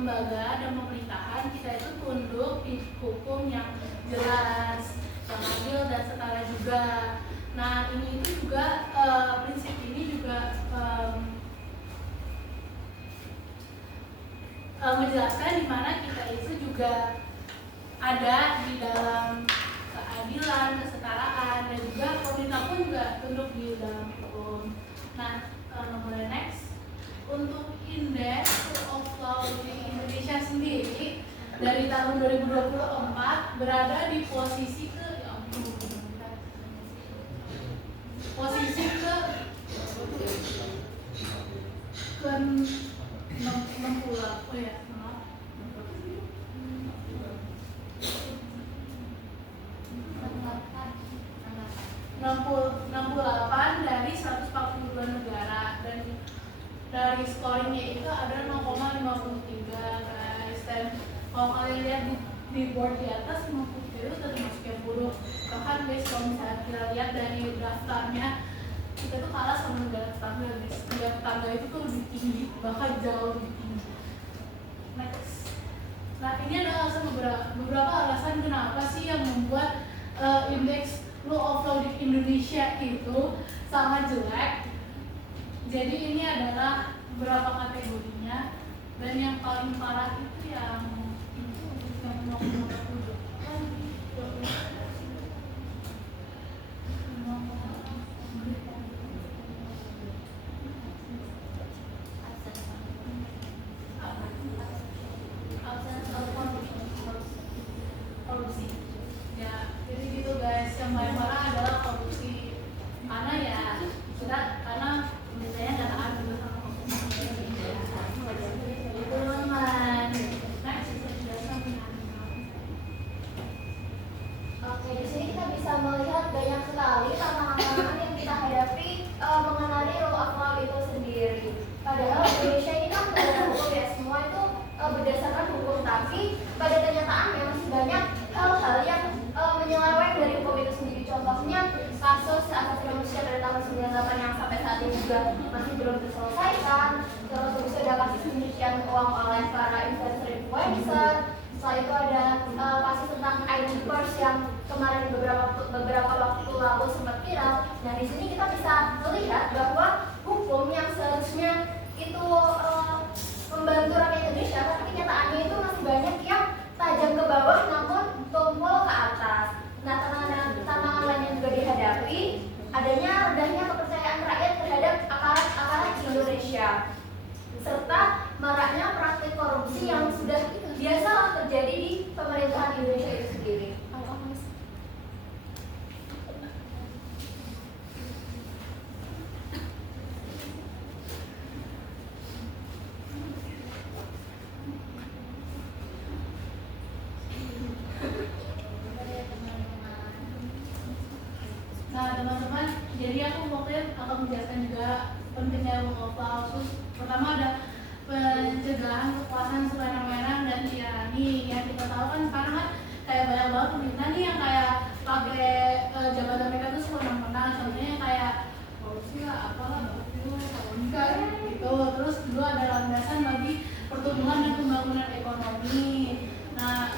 lembaga dan pemerintahan kita itu tunduk di hukum yang jelas, yang adil dan setara juga. Nah ini itu juga prinsip ini juga menjelaskan di mana kita itu juga ada di dalam keadilan, kesetaraan, dan juga pemerintah pun juga tunduk di dalam hukum. Nah, mulai next. Untuk indeks of law di Indonesia sendiri dari tahun 2024 berada di posisi ke posisi ke 60 apa ya? 68 dari 142 negara, dan dari scoringnya itu ada 0,53 guys. Dan kalau kalian lihat di board di atas 53 itu termasuk yang buruk. Bahkan guys kalau misalnya kita lihat dari daftarnya, kita tuh kalah sama negara tetangga guys. Negara tetangga itu tuh lebih tinggi, bahkan jauh lebih tinggi. Next. Nah ini ada beberapa alasan kenapa sih yang membuat indeks rule of law di Indonesia itu sangat jelek. Jadi ini adalah beberapa kategorinya, dan yang paling parah itu yang nomor 20. Korupsi. Ya, jadi gitu guys, yang paling parah adalah korupsi. Karena ya karena biasanya nggak taat juga sama hukum. Itu teman. Next, Oke, di sini kita bisa melihat banyak sekali tantangan-tantangan yang kita hadapi mengenai rule of law itu sendiri. Padahal Indonesia ini kan berdasarkan hukum ya, semua itu berdasarkan hukum, tapi pada kenyataannya masih banyak hal-hal yang menyeleweng dari hukum itu sendiri. Contohnya kasus asasi manusia dari tahun 98 yang sampai saat ini juga masih belum terselesaikan. Terus juga ada kasus pencucian uang oleh para influencer. Setelah itu ada kasus tentang ID Purse yang kemarin beberapa waktu lalu sempat viral. Nah di sini kita bisa melihat bahwa hukum yang seharusnya itu membantu rakyat Indonesia, tapi kenyataannya itu masih banyak yang tajam ke bawah namun tumpul ke atas. Nah tantangan lain yang juga dihadapi adanya rendahnya kepercayaan rakyat terhadap aparat di Indonesia, serta maraknya praktik korupsi yang sudah biasa terjadi di pemerintahan Indonesia itu sendiri. Nah teman-teman, jadi aku mungkin akan menjelaskan juga pentingnya rule of law. Pertama ada pencegahan kekuasaan semena-mena dan tirani. Yang kita tahu kan sekarang kan kayak banyak banget pemerintah nih yang kayak pakai jabatan mereka tuh semena-mena. Contohnya kayak korupsi lah, apalah, itu kan gitu. Terus kedua ada landasan bagi pertumbuhan dan pembangunan ekonomi. Nah,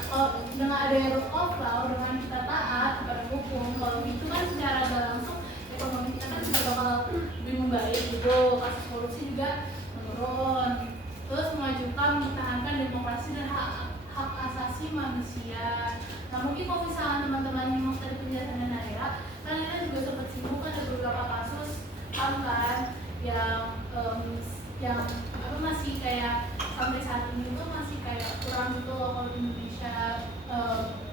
dengan ada rule of law, dengan kita taat kepada hukum, kalau gitu kan secara gak langsung ekonomi kita kan juga bakal lebih membaik gitu. Kasus korupsi juga menurun. Terus memajukan, mempertahankan demokrasi dan hak asasi manusia. Nah mungkin kalau misalnya teman-teman yang tadi penjelasan daerah, kan kita juga sempat singgung kan ada beberapa kasus kan yang masih kayak sampai saat ini tuh masih kayak kurang gitu loh kalau di Indonesia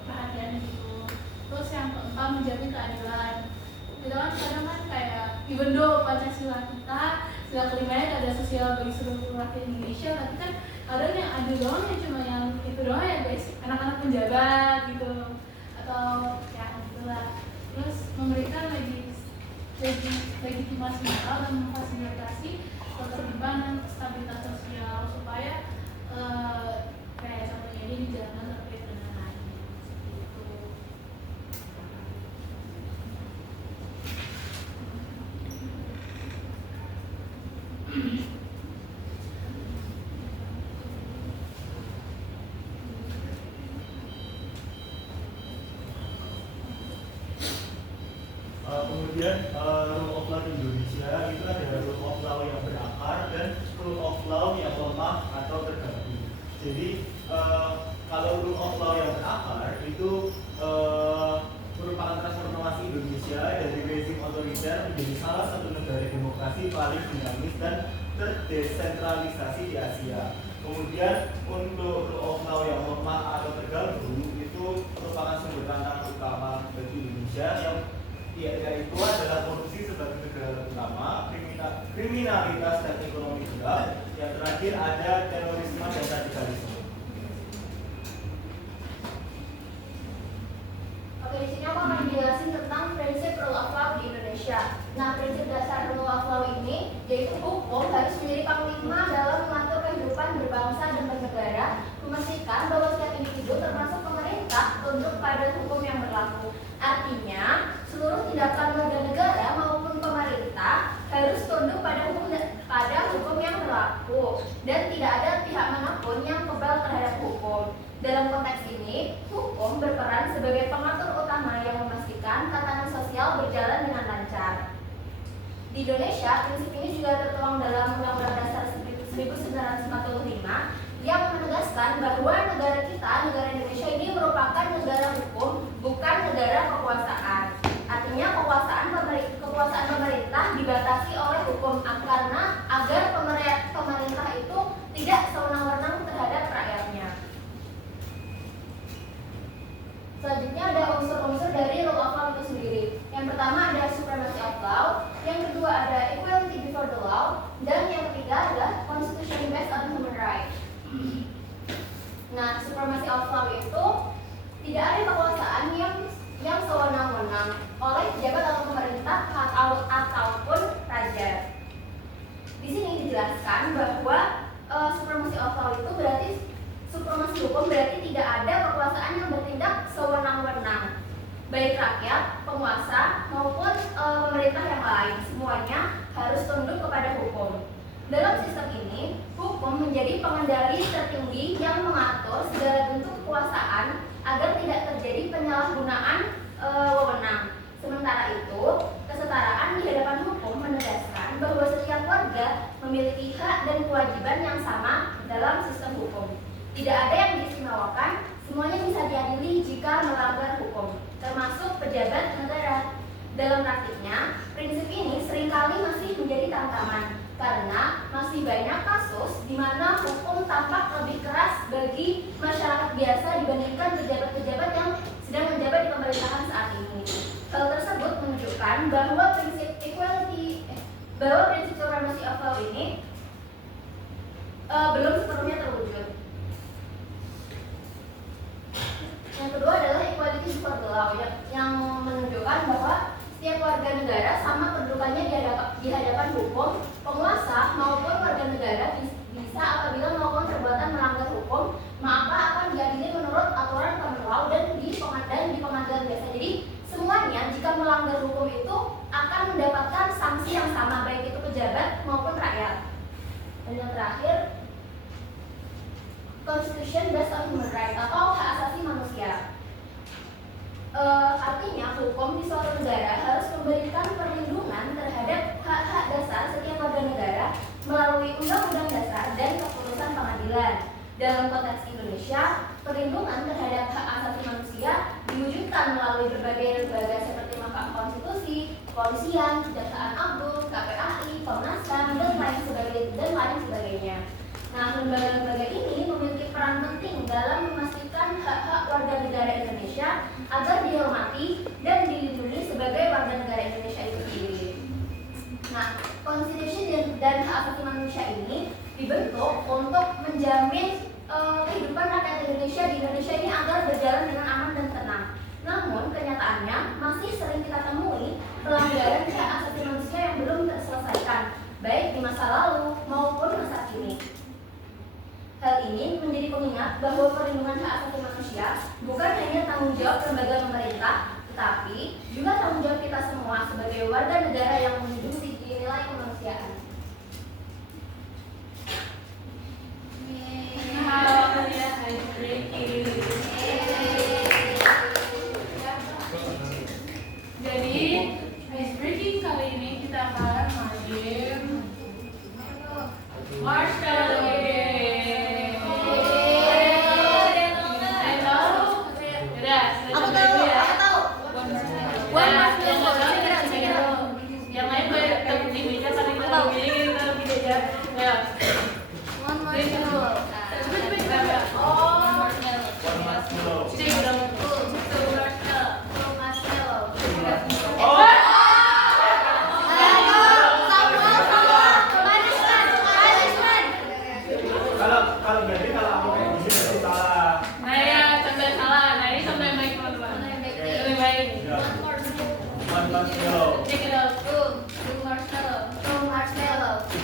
perhatiannya gitu. Terus yang keempat menjamin keadilan. Kita kan kadang kan kayak even though Pancasila kita sila kelimanya ada sosial bagi seluruh rakyat Indonesia, tapi kan kadang yang ada doang yang cuma yang itu doang ya guys, anak-anak penjabat gitu atau ya gitulah. Terus memberikan legitimasi moral dan memfasilitasi ketertiban dan stabilitas sosial supaya kayak contohnya ini dijalankan terkait dengan lain seperti itu. demokrasi paling dinamis dan terdesentralisasi di Asia. Kemudian untuk rule of law yang lemah atau terganggu itu merupakan sumber tantangan utama bagi Indonesia, yang yaitu adalah korupsi sebagai negara utama, kriminalitas dan ekonomi gelap. Yang terakhir ada terorisme dan radikalisme. Oke, di sini aku akan jelasin tentang prinsip rule of law di Indonesia. Nah, prinsip dasar rule of law ini yaitu hukum harus menjadi panglima dalam mengatur kehidupan berbangsa dan bernegara, memastikan bahwa setiap individu termasuk pemerintah tunduk pada hukum yang berlaku. Artinya, seluruh tindakan warga negara maupun pemerintah harus tunduk pada hukum yang berlaku dan tidak ada pihak manapun yang kebal terhadap hukum. Dalam konteks ini, hukum berperan sebagai pengatur utama yang memastikan tatanan sosial berjalan dengan lancar. Di Indonesia, prinsip ini juga tertuang dalam Undang-Undang Dasar 1945 yang menegaskan bahwa negara kita, negara Indonesia ini merupakan negara hukum, bukan negara kekuasaan. Artinya kekuasaan pemerintah dibatasi oleh hukum karena agar pemerintah itu tidak sewenang-wenang terhadap rakyatnya. Selanjutnya ada unsur-unsur dari rule of law itu sendiri. Yang pertama ada supremacy of law, yang kedua ada equality before the law, dan yang ketiga adalah constitution based on human rights. Nah, supremacy of law itu tidak ada kekuasaan yang sewenang-wenang oleh pejabat atau pemerintah ataupun raja. Di sini dijelaskan bahwa supremacy of law itu berarti supremasi hukum berarti tidak ada kekuasaan yang bertindak sewenang-wenang, baik rakyat, penguasa maupun pemerintah yang lain, semuanya harus tunduk kepada hukum. Dalam sistem ini, hukum menjadi pengendali tertinggi yang mengatur segala bentuk kekuasaan agar tidak terjadi penyalahgunaan wewenang. Sementara itu, kesetaraan di hadapan hukum menegaskan bahwa setiap warga memiliki hak dan kewajiban yang sama dalam sistem hukum. Tidak ada yang diistimewakan, semuanya bisa diadili jika melanggar hukum, termasuk pejabat negara. Dalam praktiknya, prinsip ini seringkali masih menjadi tantangan karena masih banyak kasus di mana hukum tampak lebih keras bagi masyarakat biasa dibandingkan pejabat-pejabat yang sedang menjabat di pemerintahan saat ini. Hal tersebut menunjukkan bahwa prinsip supremacy of law ini belum sepenuhnya terwujud. Yang kedua adalah equality before the law, yang menunjukkan bahwa setiap warga negara sama kedudukannya di hadapan hukum. Penguasa maupun warga negara bisa apabila melakukan perbuatan melanggar hukum, maka akan diadili menurut aturan common law dan di pengadilan biasa. Jadi semuanya jika melanggar hukum itu akan mendapatkan sanksi yang sama, baik itu pejabat maupun rakyat. Dan yang terakhir, constitution based on human rights atau hak asasi manusia. Artinya hukum di suatu negara harus memberikan perlindungan terhadap hak-hak dasar setiap warga negara melalui undang-undang dasar dan keputusan pengadilan. Dalam konteks Indonesia, perlindungan terhadap hak asasi manusia diwujudkan melalui berbagai lembaga seperti Mahkamah Konstitusi, Kepolisian, Kejaksaan Agung, KPAI, Komnas HAM, dan lain sebagainya. Nah, lembaga-lembaga ini memiliki peran penting dalam memastikan hak-hak warga negara Indonesia agar dihormati dan dilindungi sebagai warga negara Indonesia itu sendiri. Nah, konstitusi dan hak asasi manusia ini dibentuk untuk menjamin kehidupan rakyat Indonesia di Indonesia ini agar berjalan dengan aman dan tenang. Namun, kenyataannya masih sering kita temui pelanggaran hak asasi manusia yang belum terselesaikan, baik di masa lalu maupun masa kini. Hal ini menjadi pengingat bahwa perlindungan hak asasi manusia bukan hanya tanggung jawab lembaga pemerintah, tetapi juga tanggung jawab kita semua sebagai warga negara yang menjunjung tinggi nilai kemanusiaan. Jadi ice breaking kali ini kita akan main marshmallow game. Yang lain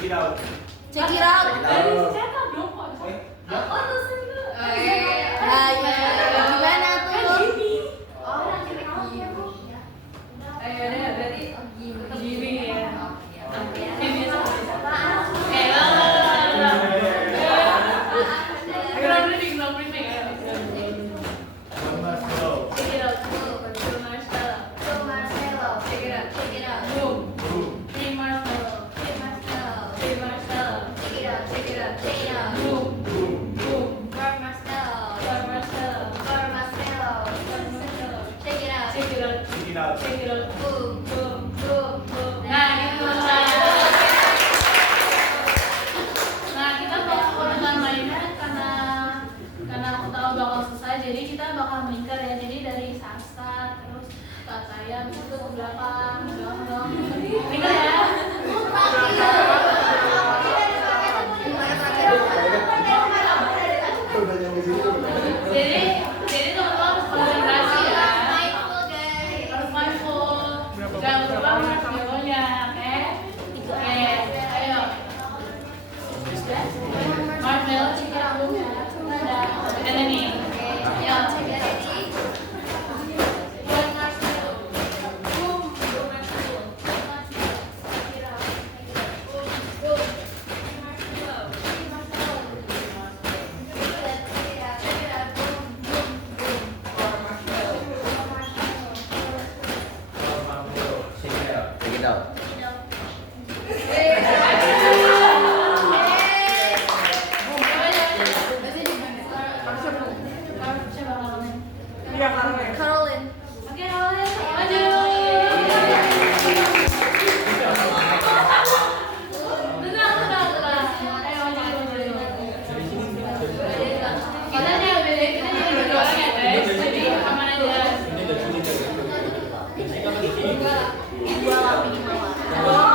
it out. Check it out. Dari cetak dong kok. Ya. Oh, terus itu. Ah, iya. Gimana Kan tuh? gini. Oh, nanti out ya, Bu. Ya. Ayo deh, berarti Tetap gini ya. Oke. Kayak biasa. Maaf. Ground breathing ya. One marshmallow. Check it out. Two marshmallow. Tuh, Marcelo. Check it out. Check it out. Boom. Boom. Three marshmallow. Check Marcelo. Three marshmallow. Check it out. Check it out. Check it out. Boom. Boom. Boom. Four Marcelo. Four marshmallow. Four Marcelo. Four marshmallow. Check it out. Check it out. Check it out. Check it out. Boom. Boom. Boom. Boom. Nah, gitu lah. Nah, kita bakal urutan mainnya karena aku tahu bakal susah, jadi kita bakal melingkar ya. Jadi dari Sasa terus Kak saya itu ke belakang. Melingkar ya. Jadi teman-teman harus konsentrasi ya. Harus mindful. Jangan lupa marshmallow-nya, oke? Oke, ayo. Marshmallow chicken boom ya. Ada nih. Ayo. One marshmallow. Boom. Boom marshmallow. Boom. Check it out. Caroline. Oke, Caroline, maju. Tenang. Ayo maju. Kita nih berdua orang ya, guys. Jadi aman aja. Dua lah minimal lah. Maju.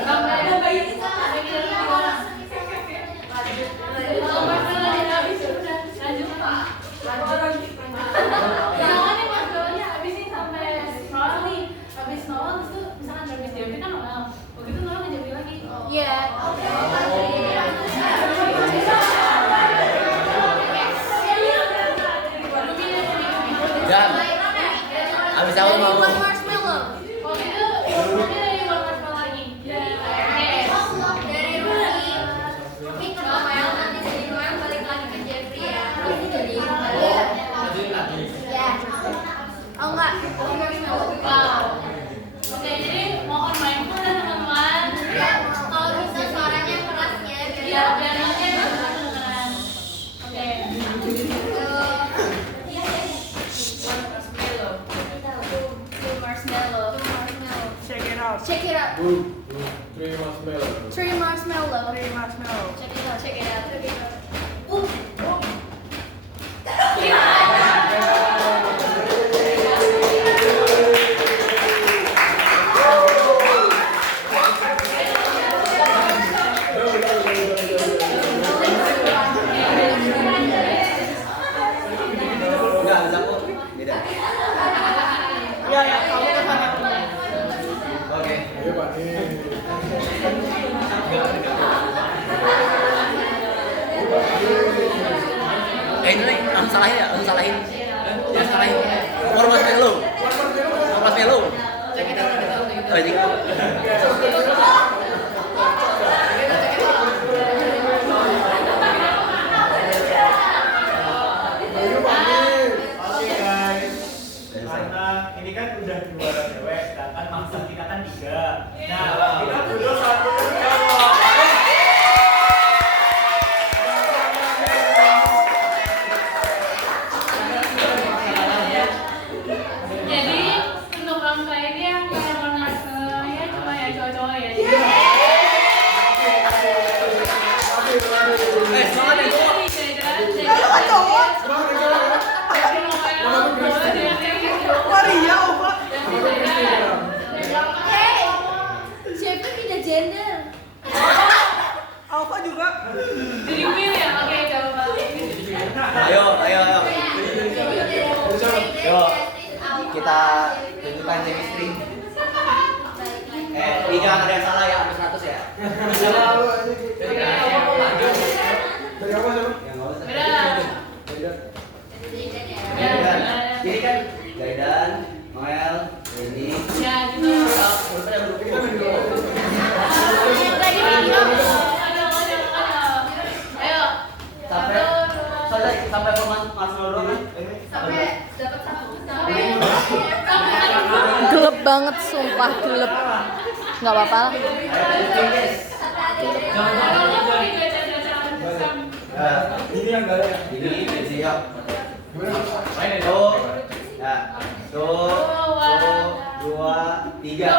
Sampai kalau marshmallow udah habis ya udah lanjut Pak. Jangan nih marshmallow-nya habisin sampai nol nih. Habis nol terus tuh misalkan habis jam kita nol. Begitu nol ngejawabin lagi. Iya. Dan abis aku mau One marshmallow. Oh gitu. Nanti dari one marshmallow lagi. Oke. Dari Rumi. Rumi ke Noel, nanti dari Noel balik lagi ke Jeffrey ya. Rumi jadi kembali. Ya. Oh enggak. One marshmallow. Wow. Oke, jadi mohon mindful ya teman-teman. Ya, kalau bisa suaranya keras ya. Iya, biar nanti kedengeran. Oke. Two marshmallow. Check it out. Check it out. Boom. Three marshmallow. Three marshmallow. Three marshmallow. Check it out. Check it out. enggak abis aku beda. Ya, kamu ke sana. Oke. Ayo Pak. Ini nih, salahin ya, salahin. Four marshmallow. Oh, ini. Oke guys, karena ini kan udah 2 cewek, sedangkan mangsa kita kan 3. Nah, kita butuh 1 cowok. Jadi untuk orang kaya ini yang kayak warna ya cuma ya cowok-cowok ya. Ini kan Gaidan, Noel, ini. Ya, gitu. Ayo. Sampai format Mas Noro kan? Sampai dapat satu. Gelap banget, sumpah gelap. Nggak apa-apa lah. Ini yang gak ada. Ini siap. Main ya. Tuh. Ya. Tuh. 2, 3.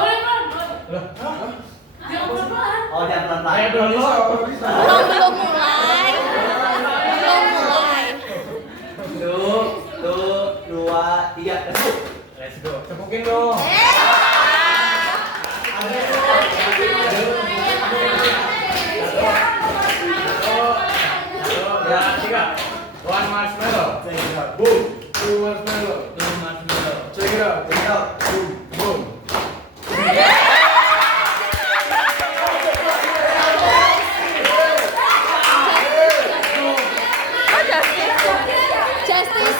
Oh, jangan pelan-pelan. Ayo dulu. Belum mulai. Belum mulai. Tuh, 2, 3. Let's go. Tepukin dong. Ya, 3. One marshmallow. Check it out. Boom. Two marshmallow. Check it out. Check it out. Boom. Oh, Justice.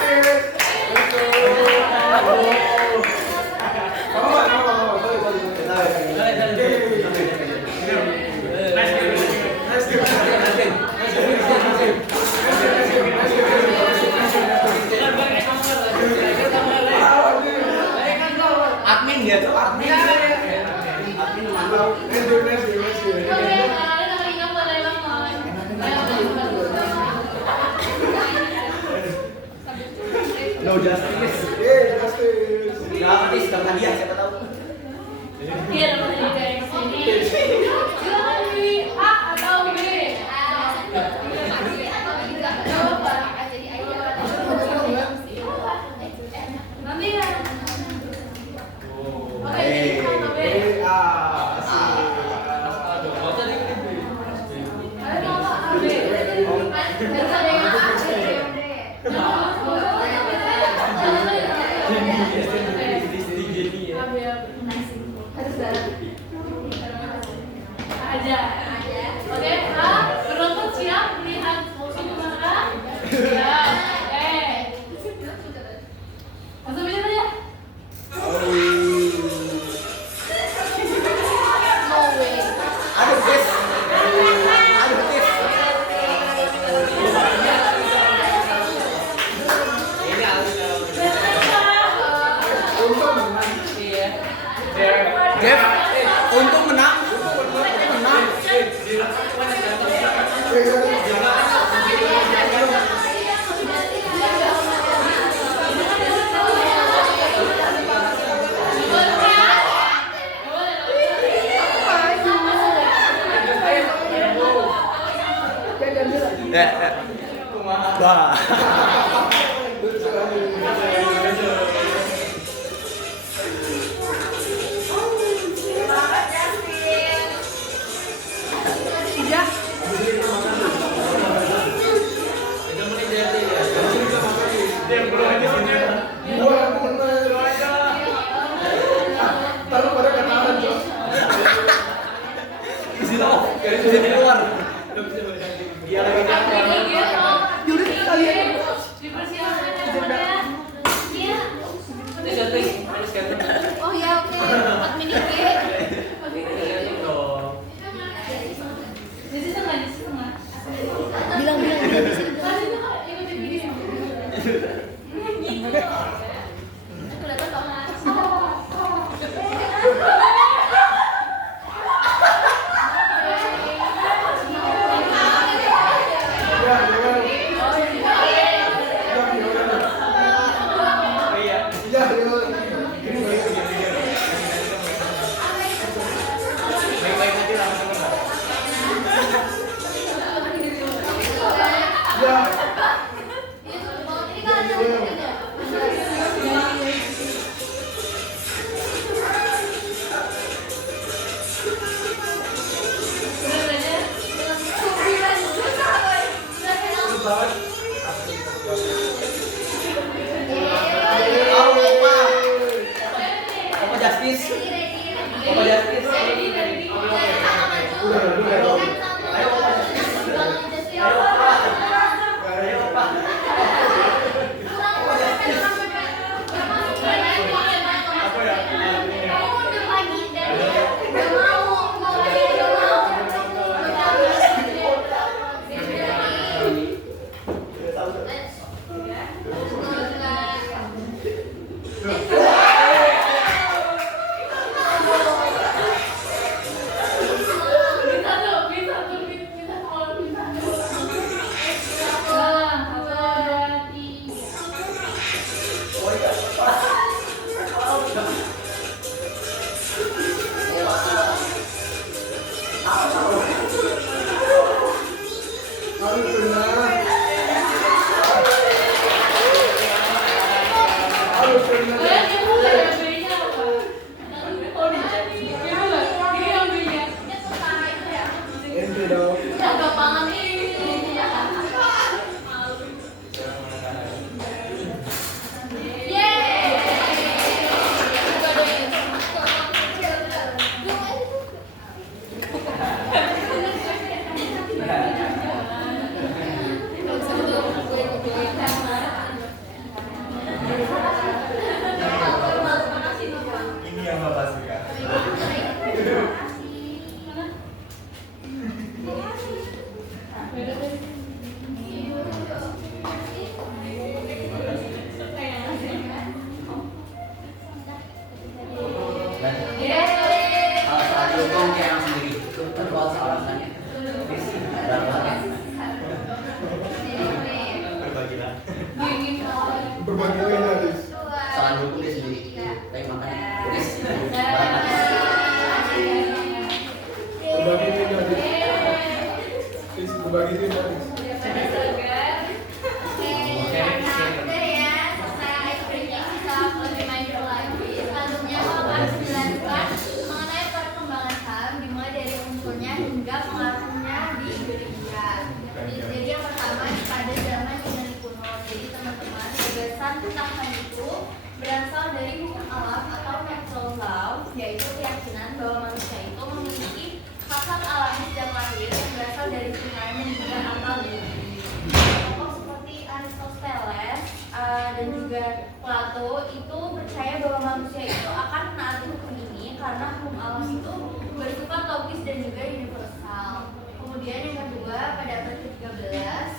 Admin dia tuh admin. Admin mantap. No justice. Nggak artis, nggak hadiah siapa tahu. Iya, dapat dari sini. Silakan pilih A atau B. Nanti ya. Oke, jadi A atau B. Ayo mau A atau B? Harus ada yang A, ada yang B. Aja. Oke, A, penonton siap melihat musuh kemana? Ya, langsung bicara ya. No way. Aduh, guys. Aduh, guys. Ini Jeff, untung menang. Menang. Ya. Bah. Di luar. Dia lagi Oh ya, oke. 4 menit ya. Bilang-bilang dia di sini. Salah dulu dia sendiri. Tapi makanya tulis. Hingga pengaruhnya di Indonesia. Jadi yang pertama pada zaman Yunani kuno. Jadi teman-teman, gagasan tentang HAM itu berasal dari hukum alam atau natural law, yaitu keyakinan bahwa manusia itu memiliki hak-hak alami sejak lahir yang berasal dari Tuhan dan juga akal budi. Tokoh seperti Aristoteles dan juga Plato itu percaya bahwa manusia itu akan menaati hukum ini karena hukum alam itu bersifat logis dan juga universal. Kemudian yang kedua, pada abad ke-13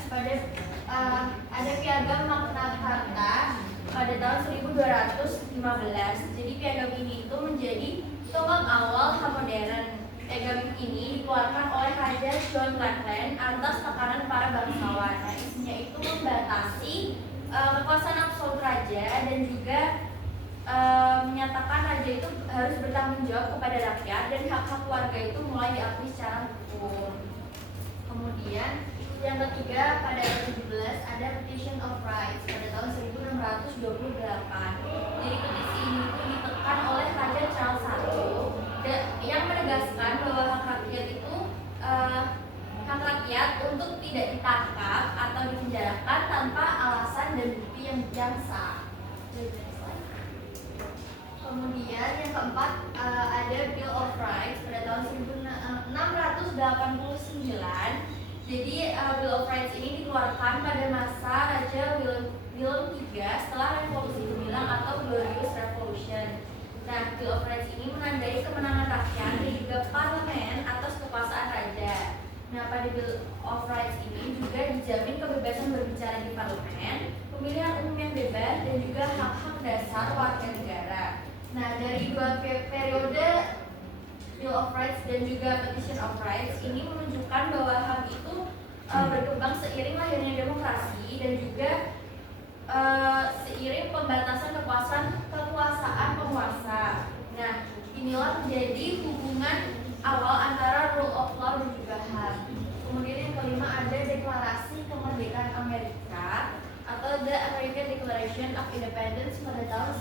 ada piagam Magna Carta pada tahun 1215. Jadi piagam ini itu menjadi tonggak awal HAM modern. Piagam ini dikeluarkan oleh Raja John Lackland atas tekanan para bangsawan. Nah, isinya itu membatasi kekuasaan absolut raja dan juga menyatakan raja itu harus bertanggung jawab kepada rakyat dan hak-hak warga itu mulai diakui secara hukum. Kemudian yang ketiga, pada abad 17 ada Petition of Rights pada tahun 1628. Jadi petisi ini itu ditekan oleh Raja Charles I yang menegaskan bahwa hak rakyat itu hak rakyat untuk tidak ditangkap atau dipenjarakan tanpa alasan dan bukti yang sah. Kemudian yang keempat ada Bill of Rights pada tahun 1689. Jadi Bill of Rights ini dikeluarkan pada masa Raja William III setelah Revolusi Gemilang atau Glorious Revolution. Nah, Bill of Rights ini menandai kemenangan rakyat dan juga parlemen atas kekuasaan raja. Nah, pada Bill of Rights ini juga dijamin kebebasan berbicara di parlemen, pemilihan umum yang bebas, dan juga hak-hak dasar warga negara. Nah, dari dua periode Bill of Rights dan juga Petition of Rights ini menunjukkan bahwa HAM itu berkembang seiring lahirnya demokrasi dan juga seiring pembatasan kekuasaan penguasa. Nah, inilah menjadi hubungan awal antara rule of law dan juga HAM. Kemudian yang kelima ada Deklarasi Kemerdekaan Amerika atau The American Declaration of Independence pada tahun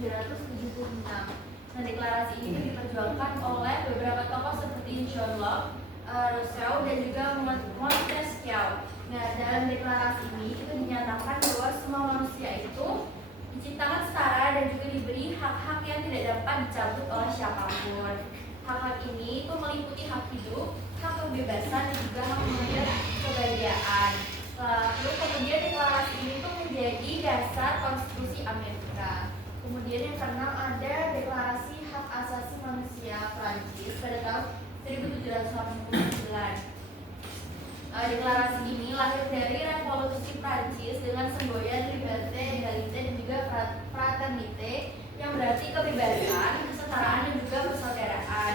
1776. Nah, deklarasi ini diperjuangkan oleh beberapa tokoh seperti John Locke, Rousseau, dan juga Montesquieu. Nah, dalam deklarasi ini itu dinyatakan bahwa semua manusia itu diciptakan setara dan juga diberi hak-hak yang tidak dapat dicabut oleh siapapun. Hak-hak ini itu meliputi hak hidup, hak kebebasan, dan juga hak mengambil kebahagiaan. Lalu kemudian deklarasi ini itu menjadi dasar konstitusi Amerika. Kemudian yang keenam ada Deklarasi Hak Asasi Manusia Prancis pada tahun 1789. Deklarasi ini lahir dari Revolusi Prancis dengan semboyan liberté, égalité, dan juga fraternité yang berarti kebebasan, kesetaraan, dan juga persaudaraan.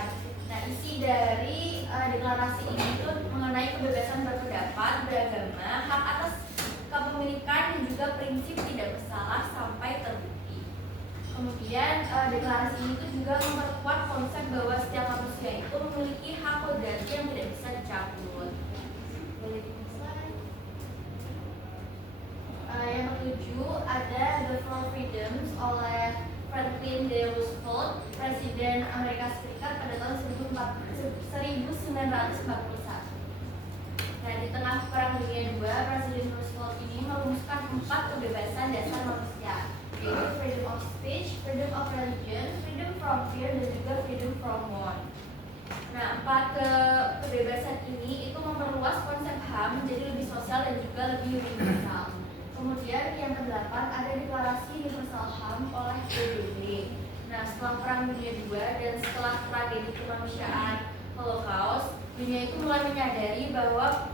Nah, isi dari deklarasi ini itu mengenai kebebasan berpendapat, beragama, hak atas kepemilikan, dan juga prinsip tidak bersalah sampai terbukti. Kemudian deklarasi ini itu juga memperkuat konsep bahwa setiap manusia itu memiliki hak kodratnya yang tidak bisa dicabut. Boleh dislide. Yang ketujuh ada The Four Freedoms oleh Franklin D. Roosevelt, Presiden Amerika Serikat pada tahun 1941. Nah, di tengah Perang Dunia II, Presiden Roosevelt ini merumuskan 4 kebebasan dasar manusia, yaitu freedom of speech, freedom of religion, freedom from fear, dan juga freedom from war. Nah, 4 kebebasan ini itu memperluas konsep HAM menjadi lebih sosial dan juga lebih universal. Kemudian yang ke-8 ada Deklarasi Universal HAM oleh PBB. Nah, setelah Perang Dunia II dan setelah tragedi kemanusiaan Holocaust, dunia itu mulai menyadari bahwa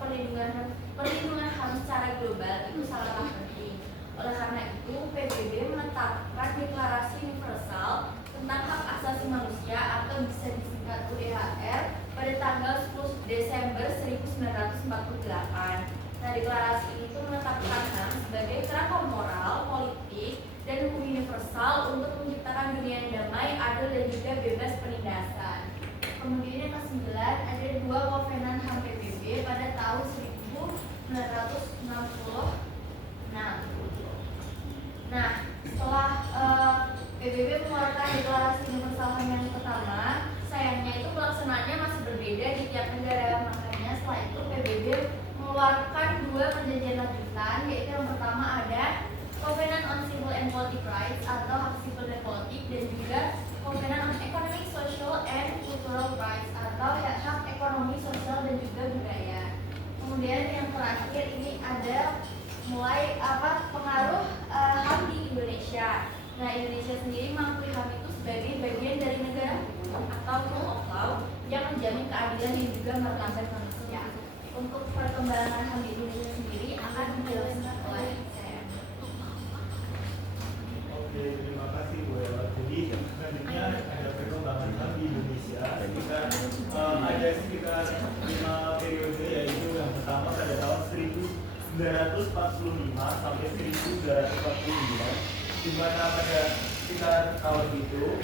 perlindungan HAM secara global itu sangatlah penting. Oleh karena itu, PBB menetapkan Deklarasi Universal tentang Hak Asasi Manusia atau bisa disingkat UDHR pada tanggal 10 Desember 1948. Nah, deklarasi ini menetapkan HAM sebagai kerangka moral mengeluarkan 2 perjanjian lanjutan, yaitu yang pertama ada Covenant on Civil and Political Rights atau hak sipil dan politik, dan juga Covenant on Economic, Social and Cultural Rights atau hak ekonomi, sosial dan juga budaya. Kemudian yang terakhir ini ada mulai pengaruh HAM di Indonesia. Nah, Indonesia sendiri mengakui HAM itu sebagai bagian dari negara atau rule of law yang menjamin keadilan dan juga martabat manusia. Untuk perkembangan HAM di Indonesia sendiri akan dijelaskan oleh saya. Oke, terima kasih Bu Ella. Jadi selanjutnya ada perkembangan HAM di Indonesia. Ada sekitar 5 periode, yaitu yang pertama pada tahun 1945 sampai 1949, di mana pada sekitar tahun itu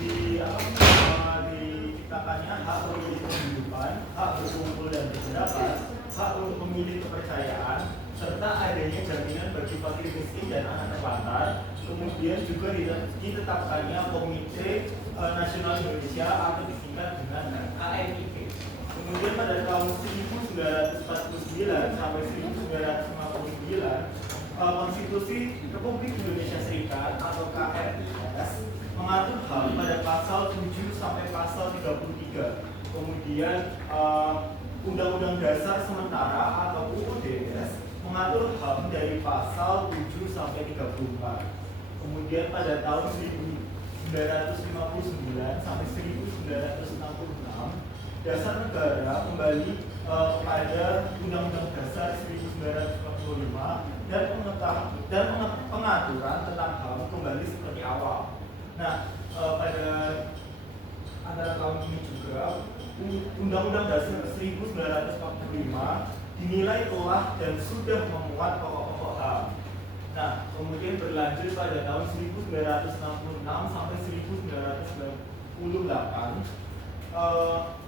diciptakannya hak memilih kehidupan, hak berkumpul dan berpendapat, hak untuk memilih kepercayaan, serta adanya jaminan bagi fakir miskin dan anak terlantar. Kemudian juga ditetapkannya Komite Nasional Indonesia atau disingkat dengan KNIP. Kemudian pada tahun 1949 sampai 1959, Konstitusi Republik Indonesia Serikat atau KRIS mengatur HAM pada pasal 7 sampai pasal 33. Kemudian Undang-Undang Dasar Sementara atau UUDS mengatur HAM dari pasal 7 sampai 34. Kemudian pada tahun 1959 sampai 1966, Dasar Negara kembali pada Undang-Undang Dasar 1945 dan pengaturan tentang HAM kembali seperti awal. Nah, pada antara tahun ini juga Undang-Undang Dasar 1945 dinilai telah dan sudah memuat pokok-pokok HAM. Nah, kemudian berlanjut pada tahun 1966 sampai 1998,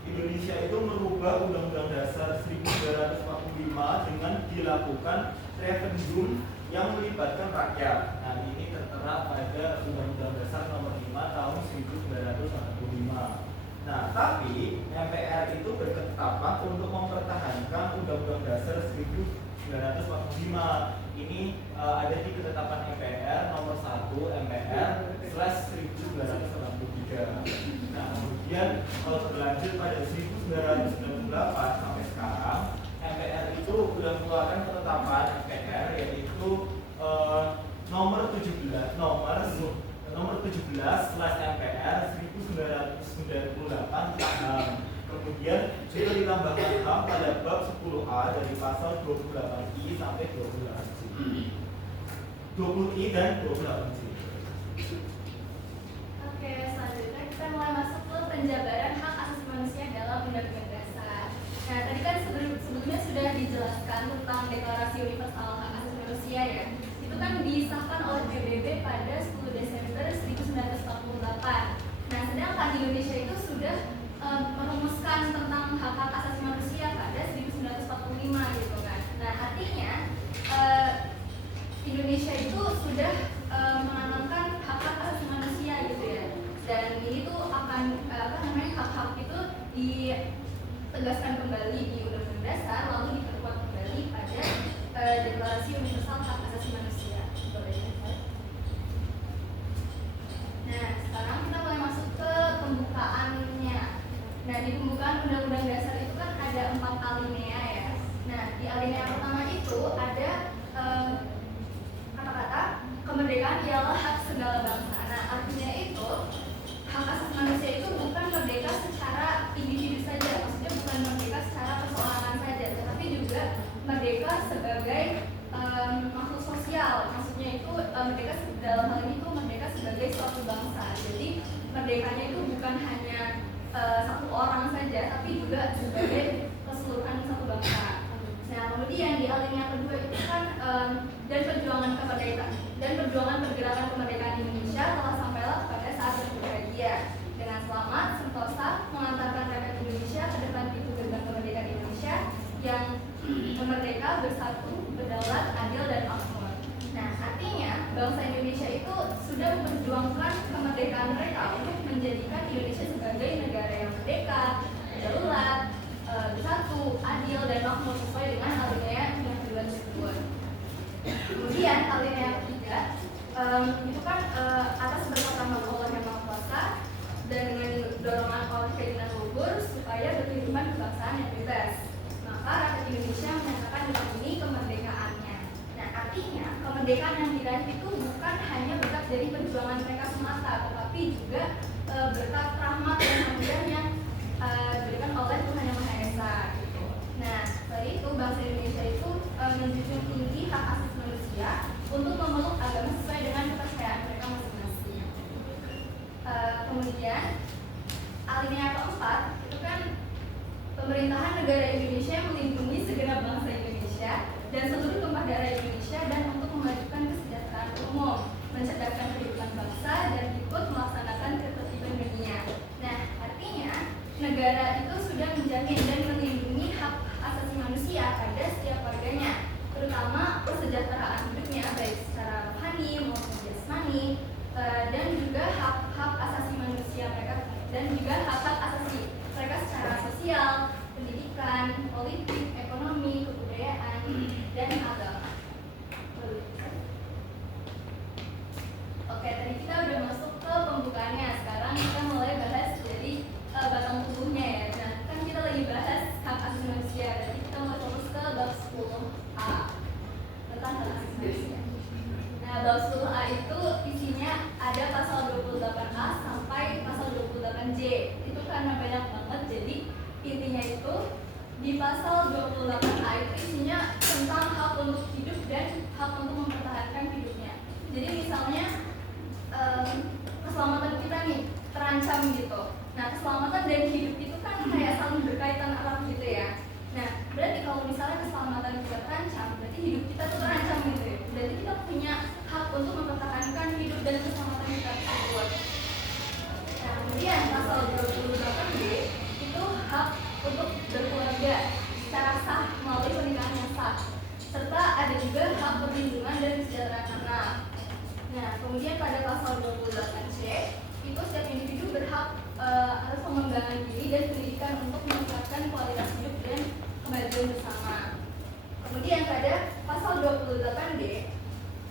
Indonesia itu merubah Undang-Undang Dasar 1945 dengan dilakukan referendum yang melibatkan rakyat. Nah, ini tertera pada Undang-Undang Dasar Nomor 5 Tahun 1945. Nah, tapi MPR itu berketetapan untuk mempertahankan Undang-Undang Dasar 1945. Ini ada di ketetapan MPR Nomor 1 MPR/1983. Nah, kemudian kalau berlanjut pada 1998 sampai sekarang, MPR itu sudah mengeluarkan ketetapan MPR, yaitu nomor 17/MPR 1998 tentang. Kemudian juga ditambahkan HAM pada bab 10A dari pasal 28I sampai 20I dan 28J. Oke, selanjutnya kita mulai masuk ke penjabaran hak asasi manusia dalam Undang-Undang Dasar. Nah, tadi kan sebelumnya sudah dijelaskan tentang Deklarasi Universal Hak Asasi Manusia ya. Itu kan disahkan oleh PBB pada 10 Desember 1948. Nah, sedangkan di Indonesia itu sudah merumuskan tentang hak-hak asasi manusia pada 1945 gitu kan. Nah, artinya Indonesia itu sudah menanamkan hak-hak asasi manusia gitu ya. Dan ini tuh akan hak-hak itu ditegaskan kembali di Undang-Undang Dasar, lalu diperkuat kembali pada Deklarasi Universal Hak Asasi Manusia. Nah, sekarang kita mulai masuk ke pembukaannya. Nah, di pembukaan Undang-Undang Dasar itu kan ada 4 alinea ya. Nah, di alinea pertama itu ada kata-kata kemerdekaan ialah hak segala bangsa. Nah, artinya itu hak asasi manusia itu bukan merdeka secara individu saja, maksudnya bukan merdeka secara perseorangan saja, tetapi juga merdeka sebagai makhluk sosial. Maksudnya itu merdeka dalam hal ini tuh merdeka sebagai suatu bangsa. Jadi merdekanya itu bukan hanya satu orang saja, tapi juga sebagai keseluruhan satu bangsa. Nah, kemudian di alinea kedua itu kan dan perjuangan kemerdekaan dan perjuangan pergerakan kemerdekaan Indonesia telah sampailah pada saat berbahagia dengan selamat sentosa mengantarkan rakyat Indonesia ke depan pintu gerbang kemerdekaan Indonesia yang merdeka, bersatu, berdaulat, adil dan makmur. Nah, artinya bangsa Indonesia itu sudah memperjuangkan kemerdekaan mereka untuk menjadikan Indonesia sebagai negara yang merdeka, berdaulat, bersatu satu, adil dan makmur sesuai dengan alinea yang kedua tersebut. Kemudian alinea yang ketiga itu kan atas berkat rahmat Allah yang Maha Kuasa dan dengan dorongan oleh keinginan luhur supaya berkehidupan kebangsaan yang bebas. Maka rakyat Indonesia menyatakan dengan ini kemerdekaannya. Nah, artinya kemerdekaan yang diraih itu bukan hanya berkat dari perjuangan mereka semata, tetapi juga berkat rahmat dan anugerah yang diberikan oleh Tuhan Yang Maha Esa. Gitu. Nah, setelah itu bangsa Indonesia itu menjunjung tinggi hak asasi manusia untuk memeluk agama sesuai dengan kepercayaan mereka masing-masing. Kemudian alinea keempat itu kan pemerintahan negara Indonesia melindungi segenap bangsa Indonesia dan seluruh tumpah darah Indonesia dan untuk memajukan kesejahteraan umum, mencerdaskan kehidupan bangsa dan ikut melaksanakan ketertiban dunia. Nah, artinya negara itu sudah menjamin dan melindungi hak asasi manusia pada setiap warganya, terutama kesejahteraan hidupnya baik secara rohani maupun jasmani, dan juga hak-hak asasi manusia mereka dan juga hak-hak asasi mereka secara sosial, pendidikan, politik, ekonomi, kebudayaan, dan agama. Oke, tadi kita udah masuk ke pembukaannya. Sekarang kita mulai bahas dari batang tubuhnya ya. Nah, kan kita lagi bahas hak asasi manusia. Jadi kita mulai fokus ke bab 10A tentang hak asasi manusia. Nah, bab 10A itu isinya ada pasal 28A sampai pasal 28J. Itu karena banyak banget, jadi intinya itu di pasal 28A itu isinya tentang hak untuk hidup dan hak untuk mempertahankan hidupnya. Jadi misalnya keselamatan kita nih terancam gitu. Nah, keselamatan dan hidup itu kan kayak saling berkaitan erat gitu ya. Nah, berarti kalau misalnya keselamatan kita terancam, berarti hidup kita tuh terancam gitu ya. Berarti kita punya hak untuk mempertahankan hidup dan keselamatan kita tersebut. Nah, kemudian pasal 28B itu hak untuk berkeluarga secara sah melalui pernikahan yang sah, serta ada juga hak perlindungan dan kesejahteraan anak. Nah, kemudian pada pasal 28C itu setiap individu berhak atas pengembangan diri dan pendidikan untuk meningkatkan kualitas hidup dan kemajuan bersama. Kemudian pada pasal 28D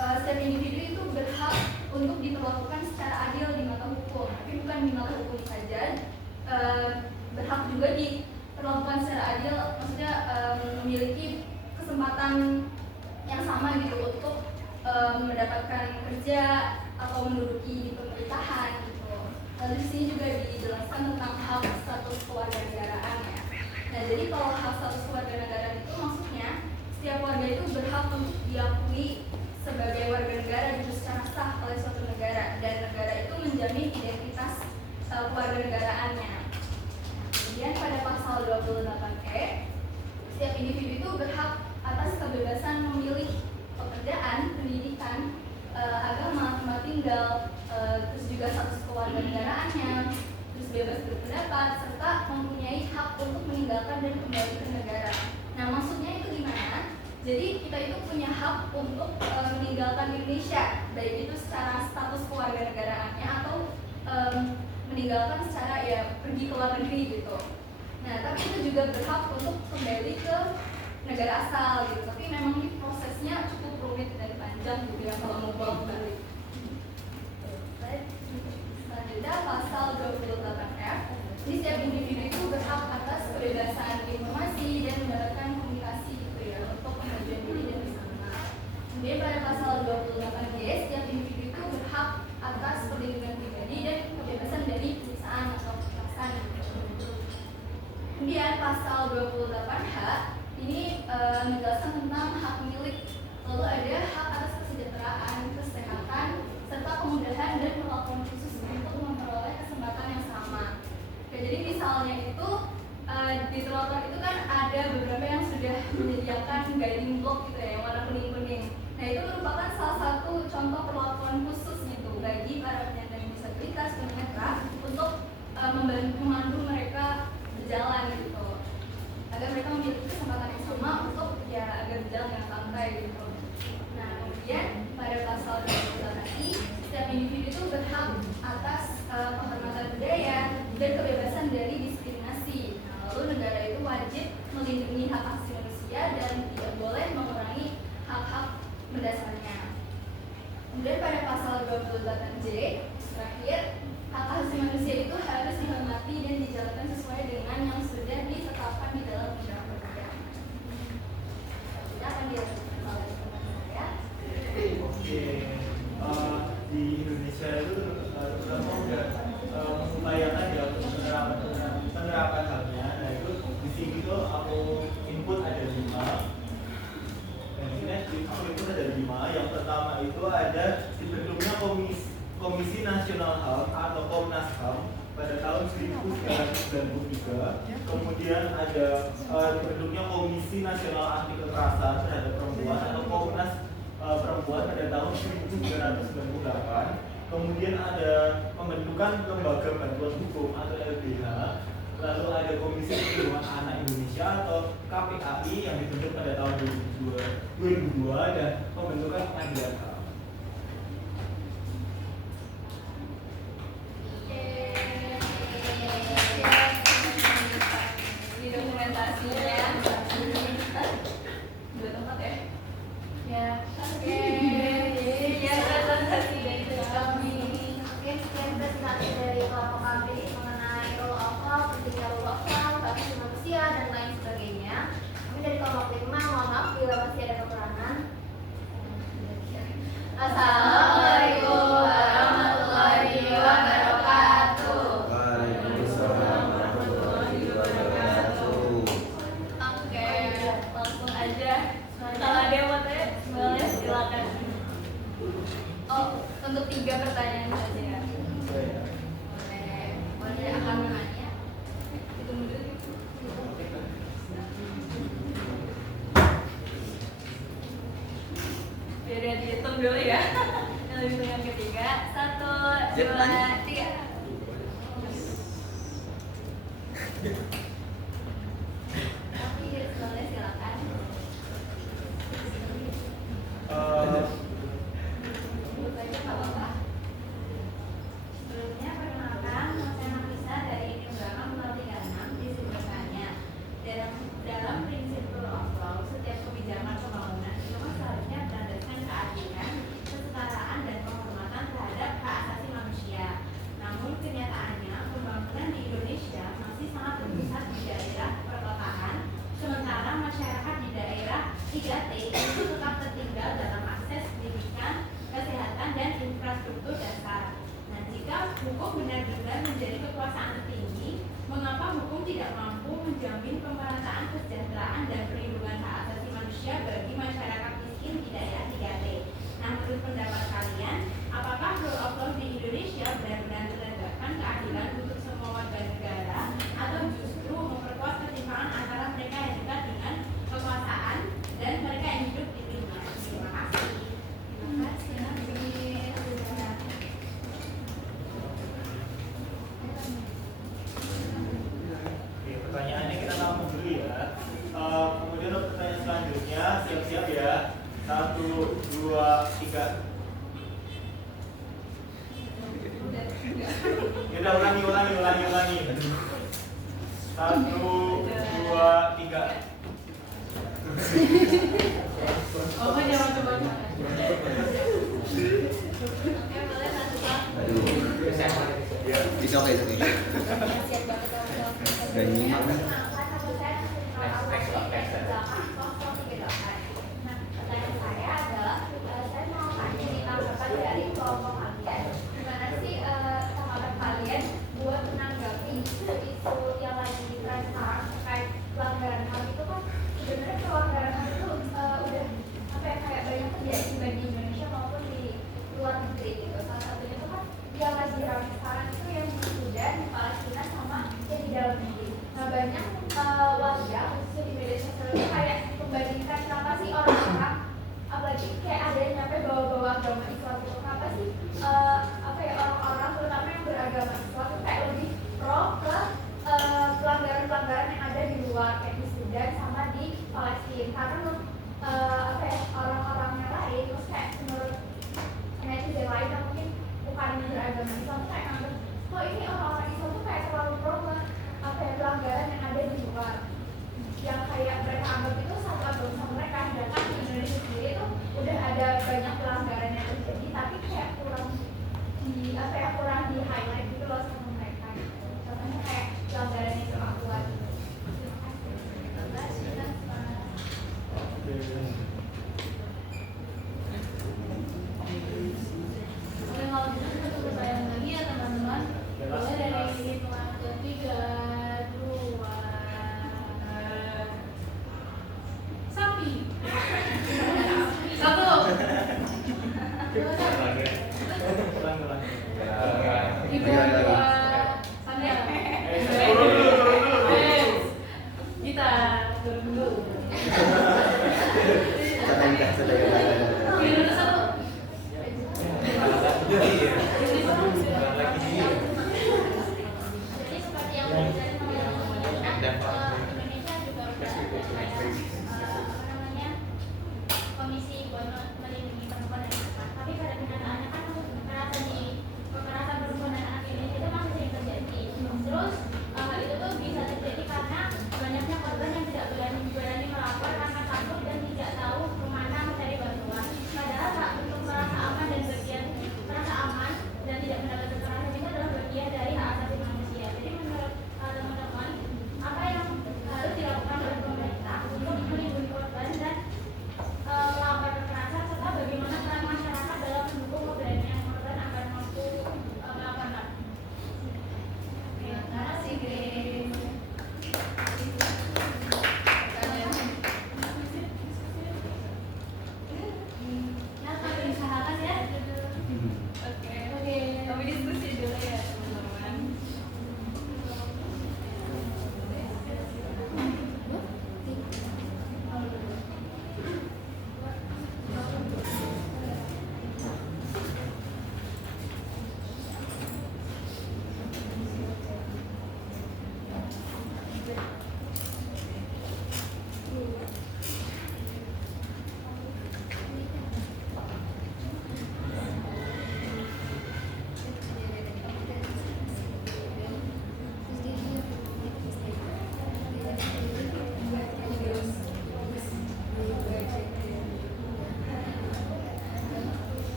setiap individu itu berhak untuk diperlakukan secara adil di mata hukum, tapi bukan di mata hukum saja, berhak juga diperlakukan secara adil, maksudnya memiliki kesempatan yang sama gitu untuk mendapatkan kerja atau menduduki di pemerintahan gitu. Lalu di sini juga dijelaskan tentang hak status kewarganegaraan ya. Nah, jadi kalau hak status kewarganegaraan itu maksudnya setiap warga itu berhak untuk diakui sebagai warga negara gitu secara sah oleh suatu negara, dan negara itu menjamin identitas kewarganegaraannya. Kemudian pada pasal 28E setiap individu itu berhak atas kebebasan memilih pekerjaan, pendidikan, agama, tempat tinggal, terus juga status kewarganegaraannya, terus bebas berpendapat, serta mempunyai hak untuk meninggalkan dan kembali ke negara. Nah, maksudnya itu gimana? Jadi kita itu punya hak untuk meninggalkan Indonesia, baik itu secara status kewarganegaraannya atau meninggalkan secara ya pergi ke luar negeri gitu. Nah, tapi itu juga berhak untuk kembali ke negara asal gitu. Tapi memang ini prosesnya cukup rumit dan panjang gitu ya kalau mau pulang balik. Selanjutnya pasal 28F. Ini setiap individu itu berhak atas kebebasan informasi dan mendapatkan komunikasi gitu ya untuk kemajuan diri dan bersama. Kemudian pada pasal 28G setiap individu itu berhak atas perlindungan pribadi dan kebebasan dari penyiksaan atau kekerasan. Kemudian pasal 28H ini menjelaskan tentang hak milik. Lalu ada hak atas kesejahteraan, kesehatan, serta kemudahan dan perlakuan khusus untuk memperoleh kesempatan yang sama. Oke, jadi misalnya itu di trotoar itu kan ada beberapa yang sudah menyediakan guiding block gitu ya, yang warna kuning-kuning. Nah, itu merupakan salah satu contoh perlakuan khusus gitu bagi para penyandang disabilitas tunanetra untuk memandu mereka berjalan gitu, agar mereka memiliki kesempatan yang sama untuk ya agar berjalan dengan santai gitu. Nah, kemudian pada pasal 28I setiap individu itu berhak atas penghormatan budaya dan kebebasan dari diskriminasi. Nah, lalu negara itu wajib mendasarnya. Kemudian pada pasal 28J terakhir, hak asasi manusia itu harus dihormati dan dijalankan sesuai dengan yang sudah ditetapkan di dalam undang-undang. Tidak akan dilakukan oleh teman-teman saya. Oke, di Indonesia itu terutama udah mengupayakan ya untuk penerapan halnya. Nah itu di sini tuh aku input ada 5. Dan ini aku input ada 5. Yang pertama itu ada dibentuknya Komisi Nasional HAM atau Komnas HAM pada tahun 1993. Kemudian ada dibentuknya Komisi Nasional Anti Kekerasan terhadap Perempuan atau Komnas Perempuan pada tahun 1998. Kemudian ada pembentukan Lembaga Bantuan Hukum atau LBH. Lalu ada Komisi Perlindungan Anak Indonesia atau KPAI yang dibentuk pada tahun 2002 dan pembentukan Pengadilan HAM. Di dokumentasinya 2 tempat ya. Ya. Oke, ya presentasi dari kami. Oke, sekian presentasi dari kelompok kami mengenai rule of law, pentingnya rule of law, hak asasi manusia dan lain sebagainya. Kami dari kelompok 5, mohon maaf bila masih ada kekurangan. Assalamualaikum warahmatullahi wabarakatuh. Waalaikumsalam warahmatullahi wabarakatuh. Oke, langsung aja. Kalau ada yang mau tanya, semuanya silakan. Oh, untuk 3 pertanyaan saja. Boleh akan menanya. Ditunggu dulu. Biar dihitung dulu ya. Yang hitung yang ketiga. 1, 2, 3. Tapi boleh silakan. Sebut aja nggak apa-apa. Sebelumnya perkenalkan, saya Nafisa dari Undangan Nomor 36 disebutkannya dalam prinsip rule of law, setiap kebijakan pembangunan itu seharusnya berdasarkan keadilan, kesetaraan dan penghormatan terhadap hak asasi manusia. Namun kenyataannya pembangunan di Indonesia masih sangat berpusat di daerah perkotaan, sementara masyarakat di daerah 3T itu tetap tertinggal dalam akses pendidikan, kesehatan, dan infrastruktur dasar. Nah, jika hukum benar-benar menjadi kekuasaan tertinggi, mengapa hukum tidak mampu menjamin pemerataan kesejahteraan dan perlindungan hak asasi manusia bagi masyarakat miskin di daerah 3T? Nah, menurut pendapat kalian, apakah rule of law di Indonesia benar-benar menegakkan keadilan untuk semua warga negara, atau justru memperkuat ketimpangan antara mereka yang dekat dengan kekuasaan dan mereka yang hidup di lingkungan? Terima kasih. Terima kasih. Oke, pertanyaannya kita tampung dulu ya. Kemudian untuk pertanyaan selanjutnya, siap-siap ya. 1, 2, 3. Kita ulangi. 1, 2, 3. Oh, jangan coba. Oke, boleh satu-satu. It's okay. Dan nyimak kan? Pertanyaan saya adalah, saya mau tanya nih tanggapan dari kelompok kalian. Gimana sih tanggapan kalian buat menanggapi isu-isu yang lagi di tren sekarang Oke, kalau gitu kita coba bayang lagi ya teman-teman. Boleh dari hitungan ketiga, dua, sapi. Satu. Dua, Ulang. tiga, dua, sandal. Turun dulu. Kita turun dulu. Pilih dulu satu. Jadi seperti yang tadi teman-teman lihat, Indonesia juga udah kayak komisi buat melindungi perempuan dan anak. Tapi pada kenyataannya kan kekerasan perempuan dan anak Indonesia itu masih sering terjadi. Terus hal itu tuh bisa terjadi karena banyaknya korban yang tidak berani melapor karena takut dan tidak tahu kemana mencari bantuan. Padahal untuk merasa aman dan tidak mendapat kekerasan itu adalah bagian dari hak asasi manusia. Jadi menurut teman-teman, apa yang harus dilakukan oleh pemerintah untuk melindungi korban dan melapor kekerasan serta bagaimana peran masyarakat dalam mendukung keberanian korban agar mampu melaporkan. Terima kasih, Grace. Nah, kami usahakan ya. Oke, kami diskusi dulu ya teman-teman.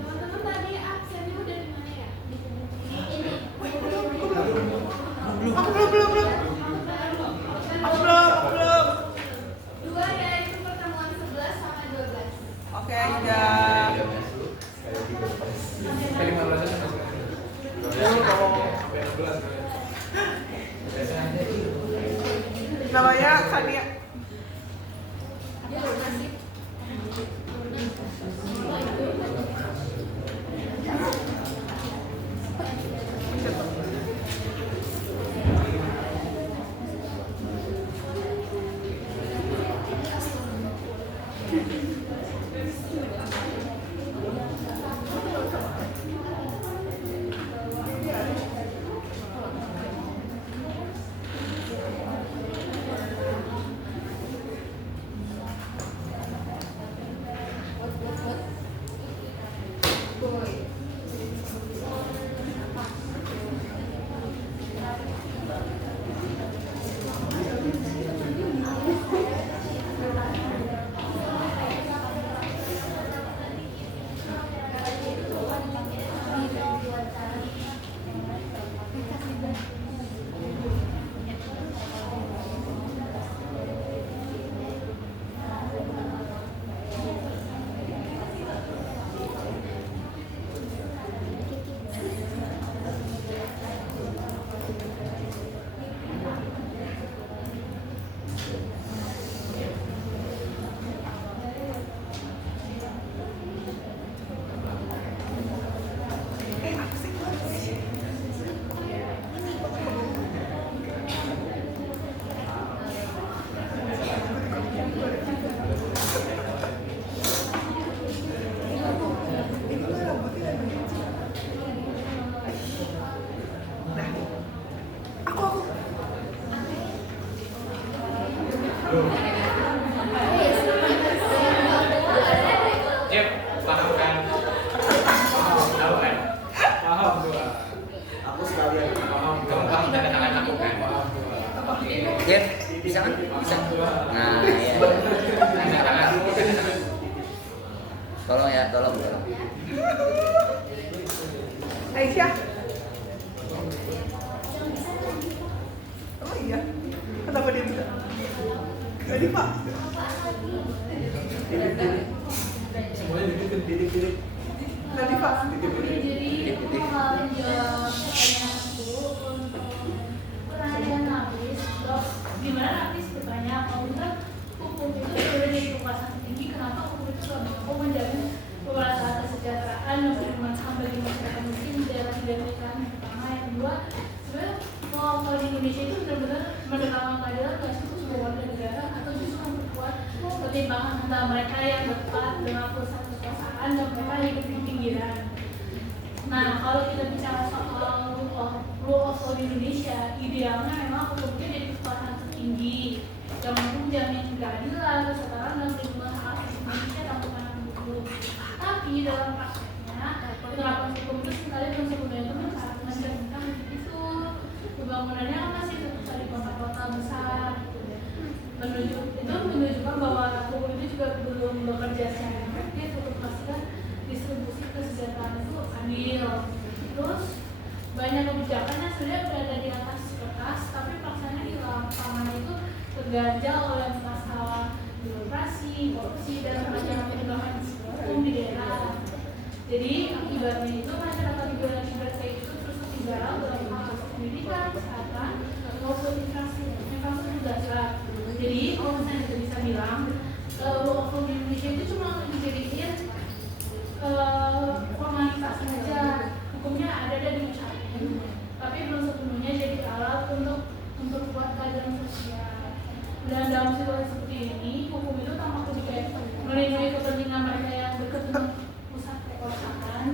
Teman-teman tadi absennya udah di mana ya? Ini. Belum. Dua ya, itu pertemuan 11 sama 12. Oke, udah. Kali 15 aja mas. Namanya Sania. Bisa kan? Bisa. Nah, ya. Angkat tangan. Tolong ya, tolong. Aisyah. Oh iya. Kenapa dia bisa? Jadi Pak. Semuanya didik. Nanti Pak. Jadi aku mau menjawab pertanyaanku untuk pertanyaan Nafis. Terus gimana Nafis bertanya kalau misalnya hukum itu sudah jadi kekuasaan tinggi, kenapa hukum itu tidak mampu menjamin pemerataan kesejahteraan dan perlindungan bagi masyarakat miskin dalam pidana? Yang pertama, yang kedua, sebenarnya kalau di Indonesia itu benar-benar menegakkan keadilan nggak sih untuk semua warga negara atau justru memperkuat ketimpangan antara mereka yang dekat dengan pusat kekuasaan dan mereka yang hidup di pinggiran. Nah, kalau kita bicara soal rule of law di Indonesia, idealnya memang hukumnya jadi kekuasaan tertinggi yang mampu menjamin keadilan, kesetaraan, dan perlindungan hak asasi manusia dan keamanan hukum. Tapi dalam prakteknya, penerapan hukum itu seringkali belum sepenuhnya bersarat dengan jaminan itu. Pembangunannya kan masih terpusat di kota-kota besar. Menunjukkan bahwa hukum itu juga belum bekerja secara efektif untuk memastikan distribusi kesejahteraan itu adil. Terus banyak kebijakan yang sebenarnya berada di atas kertas, tapi pelaksanaannya di lapangan itu terganjal oleh masalah birokrasi, korupsi, dan beragam penegakan hukum di daerah. Jadi akibatnya itu masyarakat di daerah kayak itu terus tertinggal dalam hal pendidikan, kesehatan, maupun infrastruktur dasar. Jadi kalau misalnya kita bisa bilang rule of law di Indonesia itu cuma dijadiin formalitas saja, hukumnya ada di masyarakat, tapi belum sepenuhnya jadi alat untuk buat keadilan sosial. Dan dalam situasi seperti ini, hukum itu tampak lebih kayak melindungi kepentingan mereka yang dekat dengan pusat kekuasaan,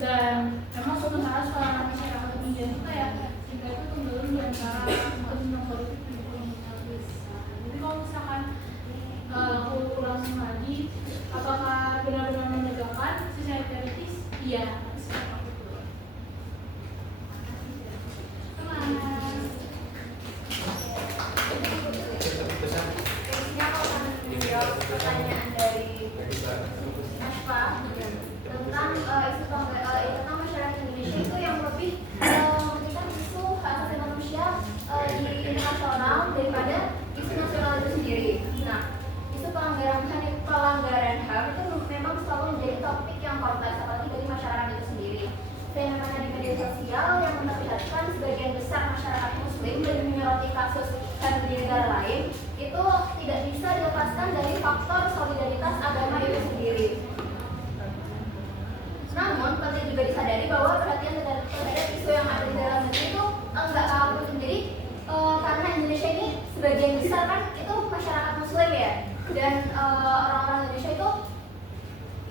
dan memang sementara suara masyarakat pemilihan itu kayak jika itu tenggelam di antara kepentingan politik dan ekonomi besar. Jadi kalau misalkan aku langsung lagi, apakah benar-benar menegakkan secara teoritis? Iya. Pertanyaan dari Ashfa tentang tentang masyarakat Indonesia itu yang lebih memberikan isu hak asasi manusia di internasional daripada isu nasional itu sendiri. Nah, isu pelanggaran HAM itu memang selalu menjadi topik yang kompleks apalagi bagi masyarakat itu sendiri. Fenomena di media sosial yang memperlihatkan sebagian besar masyarakat Muslim dan menyoroti kasus HAM di negara lain itu tidak bisa dilepaskan dari faktor solidaritas agama itu sendiri. Namun penting juga disadari bahwa perhatian terhadap isu yang ada di dalam negeri itu enggak kalah penting. Jadi karena Indonesia ini sebagian besar kan itu masyarakat Muslim ya, dan orang-orang Indonesia itu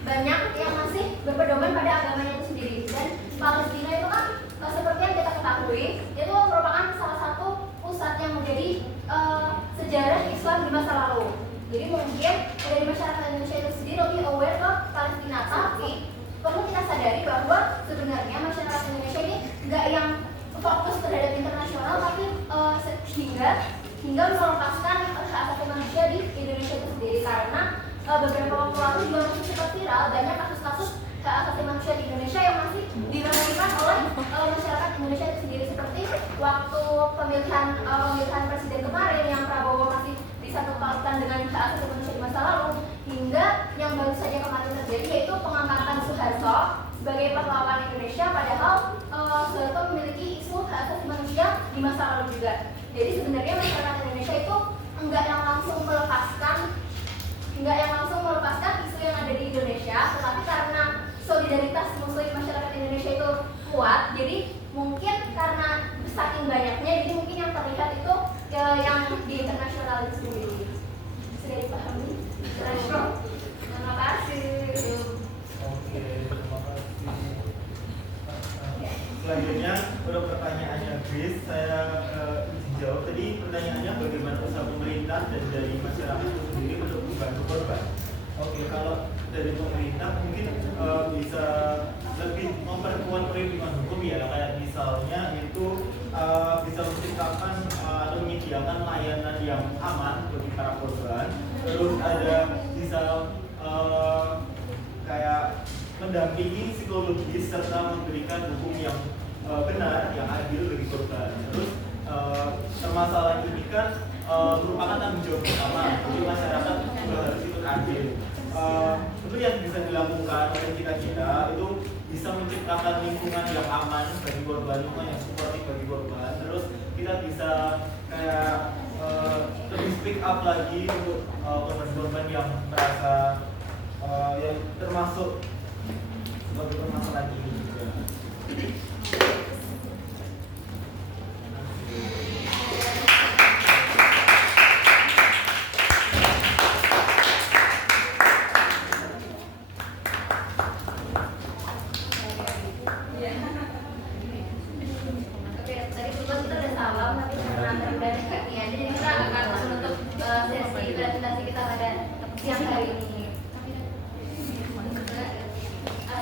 banyak yang masih berpedoman pada agamanya itu sendiri. Dan Palestina itu kan seperti yang kita ketahui itu merupakan salah satu pusat yang menjadi sejarah Islam di masa lalu. Jadi mungkin dari masyarakat Indonesia itu sendiri lebih aware ke Palestina, tapi perlu kita sadari bahwa sebenarnya masyarakat Indonesia ini nggak yang fokus terhadap internasional, tapi hingga melepaskan hak asasi manusia di Indonesia itu sendiri. Karena beberapa waktu lalu juga masih sempat viral banyak kasus-kasus hak asasi manusia di Indonesia yang masih dilakukan oleh masyarakat Indonesia itu sendiri, seperti waktu pemilihan presiden kemarin yang Prabowo masih disangkut pautkan dengan hak asasi manusia di masa lalu, hingga yang baru saja kemarin terjadi yaitu pengangkatan Soeharto sebagai pahlawan Indonesia, padahal Soeharto memiliki isu hak asasi manusia di masa lalu juga. Jadi sebenarnya masyarakat Indonesia itu enggak yang langsung melepaskan isu yang ada di Indonesia, tetapi karena solidaritas Muslim masyarakat Indonesia itu kuat, jadi mungkin karena saking banyaknya, jadi mungkin yang terlihat itu yang di internasional itu sendiri. Sudah dipahami? Terima kasih. Oke, terima kasih. Selanjutnya untuk pertanyaannya Chris, saya izin jawab. Tadi pertanyaannya bagaimana usaha pemerintah dan dari masyarakat itu sendiri untuk membantu korban. Oke, kalau dari pemerintah mungkin bisa lebih memperkuat perlindungan hukum ya, kayak misalnya itu bisa menciptakan atau menyediakan layanan yang mendampingi psikologis serta memberikan hukum yang benar, yang adil bagi korban. Terus permasalahan ini kan merupakan tanggung jawab bersama, jadi masyarakat juga harus ikut adil. Itu yang bisa dilakukan oleh kita itu bisa menciptakan lingkungan yang aman bagi korban, lingkungan yang suportif bagi korban. Terus kita bisa kayak lebih speak up lagi untuk korban-korban yang merasa yang termasuk sebagai permasalahan ini juga. Oke, tadi kita udah salam, tapi karena udah dekatnya, jadi kita akan menutup sesi presentasi kita pada siang hari ini.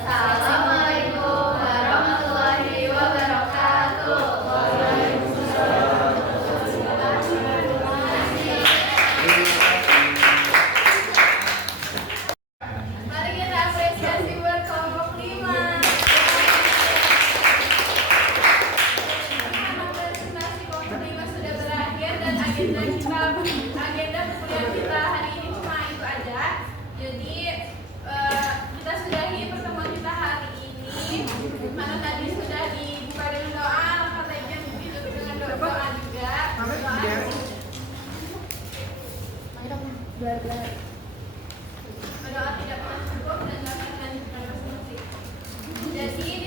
Assalamualaikum warahmatullahi wabarakatuh. Mari kita apresiasi buat kelompok 5. Presentasi kelompok 5 sudah berakhir dan agenda perkuliahan kita hari ini cuma itu aja. Jadi kita sudahi pertemuan kita hari ini. Mana tadi sudah dibuka dengan doa, katanya ditutup dengan doa juga. Berdoa tidak pernah cukup dan akan lanjutkan masing-masing. Jadi